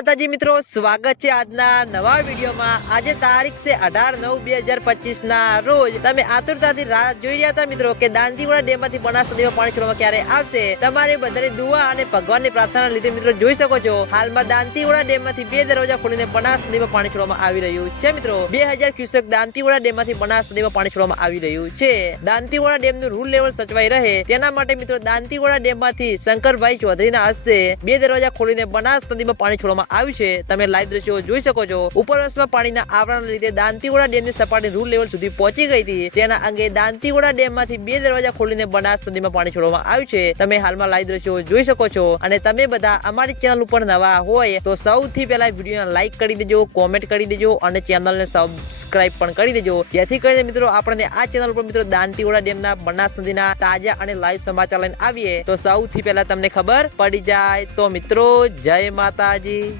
માતાજી મિત્રો, સ્વાગત છે આજના નવા વિડીયોમાં। આજે તારીખ છે 18/9/2025 ના રોજ। તમે આતુરતાથી રાહ જોઈ રહ્યા હતા મિત્રો કે દાંતીવાડા ડેમમાંથી બનાસ નદીમાં પાણી છોડવામાં ક્યારે આવશે। તમારી બધાની દુઆ અને ભગવાનની પ્રાર્થનાના લીધે મિત્રો જોઈ શકો છો હાલમાં દાંતીવાડા ડેમમાંથી 2 દરવાજા ખોલીને બનાસ નદીમાં પાણી છોડવામાં આવી રહ્યું છે મિત્રો। 2000 ક્યુસેક દાંતીવાડા ડેમમાંથી બનાસ નદીમાં પાણી છોડવામાં આવી રહ્યું છે। દાંતીવાડા ડેમનું રૂલ લેવલ સચવાઈ રહે તેના માટે મિત્રો દાંતીવાડા ડેમમાંથી શંકરભાઈ ચૌધરીના હસ્તે 2 દરવાજા ખોલીને બનાસ નદીમાં પાણી છોડવામાં આવ્યું છે। તમે લાઈવ દ્રશ્યો જોઈ શકો છો। ઉપરવાસમાં પાણીના આવરણના લીધે દાંતીવાડા ડેમની સપાટી રૂલ લેવલ સુધી પહોંચી ગઈ હતી। તેના અંગે દાંતીવાડા ડેમમાંથી 2 દરવાજા ખોલીને બનાસ નદીમાં પાણી છોડવામાં આવ્યું છે। તમે હાલમાં લાઈવ દ્રશ્યો જોઈ શકો છો અને તમે બધા અમારી ચેનલ ઉપર નવા હોય તો સૌથી પહેલા વિડીયોને લાઈક કરી દેજો, કોમેન્ટ કરી દેજો અને ચેનલને સબસ્ક્રાઇબ પણ કરી દેજો, જેથી કરીને મિત્રો આપણને આ ચેનલ પર મિત્રો દાંતીવાડા ડેમના બનાસ નદીના તાજા અને લાઈવ સમાચાર લઈને આવીએ તો સૌથી પહેલા તમને ખબર પડી જાય। તો મિત્રો જય માતાજી।